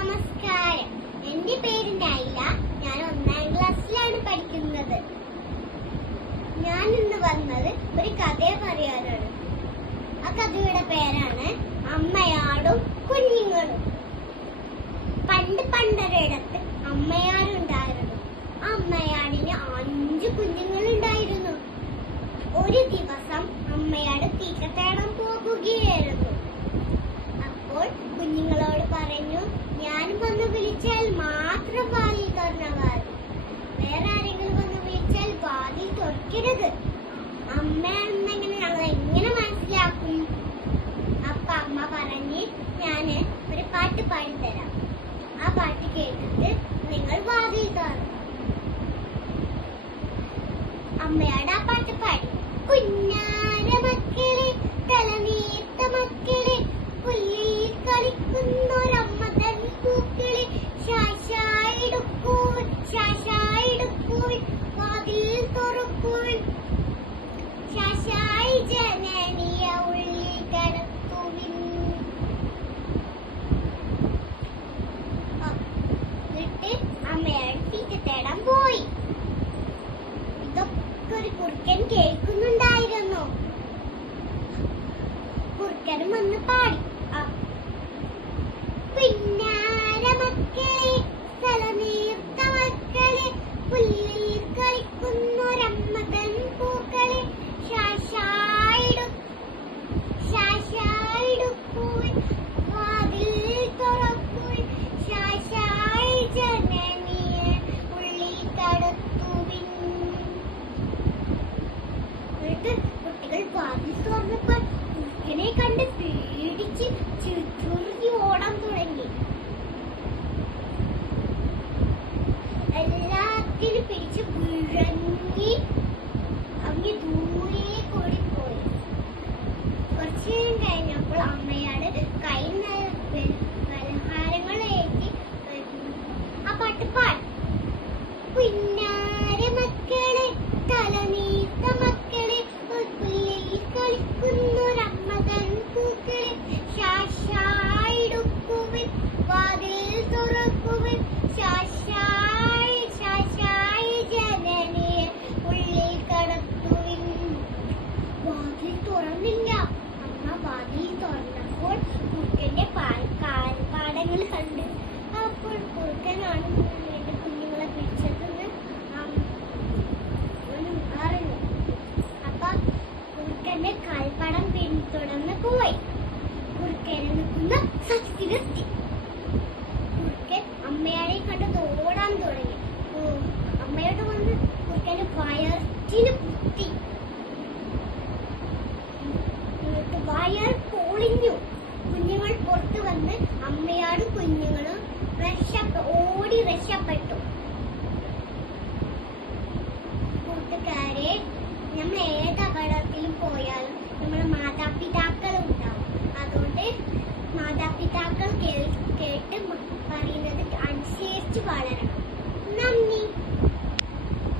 നമസ്കാരം. എന്റെ പേര് നൈല. ഞാൻ 1ാം ക്ലാസ്സിലാണ് പഠിക്കുന്നത്. ഞാൻ ഇന്ന് വന്നത് ഒരു കഥ പറയാനാണ്. ആ കഥയുടെ പേരാണ് അമ്മയാടും കുഞ്ഞുങ്ങളും. പണ്ടൊരിടത്ത് അമ്മയാടുണ്ടായിരുന്നു. അമ്മയാടിന് 5 കുഞ്ഞുങ്ങളുണ്ടായിരുന്നു. ഒരു ദിവസം അമ്മയാട് തീറ്റ തേടാൻ പോകുകയായിരുന്നു. അപ്പോൾ കുഞ്ഞുങ്ങളോട് പറഞ്ഞു, ഞാൻ വന്ന് വിളിച്ചാൽ മാത്രം വാതിൽ തുറന്നാൽ മതി. വേറെ ആരെങ്കിലും വന്ന് വിളിച്ചാൽ വാതിൽ തുറക്കരുത്. അമ്മയാണെന്നെങ്ങനെ ഞങ്ങൾ എങ്ങനെ മനസ്സിലാക്കും? അപ്പൊ അമ്മ പറഞ്ഞ്, ഞാന് ഒരു പാട്ട് പാടിത്തരാം. ആ പാട്ട് കേട്ടിട്ട് നിങ്ങൾ വാതിൽ തുറന്നു. അമ്മയോട് ആ പാട്ട് പാടി. കുഞ്ഞാര മക്കളെ, തലനീർത്ത മക്കളെ, പുല്ലിൽ കളിക്കുന്നൊരമ്മ തൻ പൂക്കളെ, ശാശായിടുക്കൂൻ വാതിൽ തുറക്കൂൻ, ശാശായി ജനനിയ ഉള്ളിൽ കടത്തുവിൻ. എന്നിട്ട് അമ്മയോട് തീറ്റ തേടാൻ പോയി. ഇതൊക്കെ ഒരു കുറുക്കൻ കേൾക്കുന്നുണ്ടായിരുന്നു. കുറുക്കനും വന്ന് പാടി. പിന്നാര മക്കളെ, തലനീർത്ത മക്കളെ, പുല്ലിൽ കളിക്കുന്നൊരമ്മ തൻ പൂക്കളെ, ശാശായിടുക്കൂൻ വാതിൽ തുറക്കൂൻ, ശാശായി ജനനിയെ ഉള്ളിൽ കടത്തുവിൻ. എന്നിട്ട് കുട്ടികൾ വാതിൽ തുറന്നപ്പോൾ കുറുക്കനെ കണ്ട് പേടിച്ച് ചുരുങ്ങി ഓടാൻ തുടങ്ങി. എല്ലാത്തിനും പിടിച്ച് വിഴങ്ങി അങ്ങ് ദൂരേക്ക് ഓടിപ്പോയി. കുറച്ചു നേരം കഴിഞ്ഞപ്പോൾ അമ്മയോട് കൈ പലഹാരങ്ങളേറ്റി ആ പാട്ട് പാടി. പിന്നാര മക്കളെ, തലനീർത്ത മക്കളെ, പുല്ലിൽ കളിക്കുന്നൊരമ്മ തൻ പൂക്കളെ, ശാശായിടുക്കുവിൻ വാതിൽ തുറക്കുവിൻ, ശാശായി ജനനിയെ ഉള്ളിൽ കടത്തുവിൻ. വാതിൽ തുറന്നില്ല. അമ്മ വാതിൽ തുറന്നപ്പോൾ കുറുക്കന്റെ കാൽപ്പാടങ്ങൾ കണ്ട്. അപ്പോൾ കുറുക്കനാണ് എന്റെ കുഞ്ഞുങ്ങളെ പിടിച്ചതെന്ന് അറിഞ്ഞു. അപ്പൊ കുറുക്കന്റെ കാൽപ്പാടം പിന്തുടർന്ന് പോയി. കുറുക്കനെ നിൽക്കുന്ന സ്ഥലത്തിലെത്തി. കുറുക്കൻ അമ്മയാടെ കണ്ട് ഓടാൻ തുടങ്ങി. അമ്മയോട് വന്ന് കുറുക്കന്റെ വയറ്റിന് കുത്തി. വയർ പൊളിഞ്ഞു. കുഞ്ഞുങ്ങൾ പുറത്തു വന്ന് അമ്മയാടും കുഞ്ഞുങ്ങളും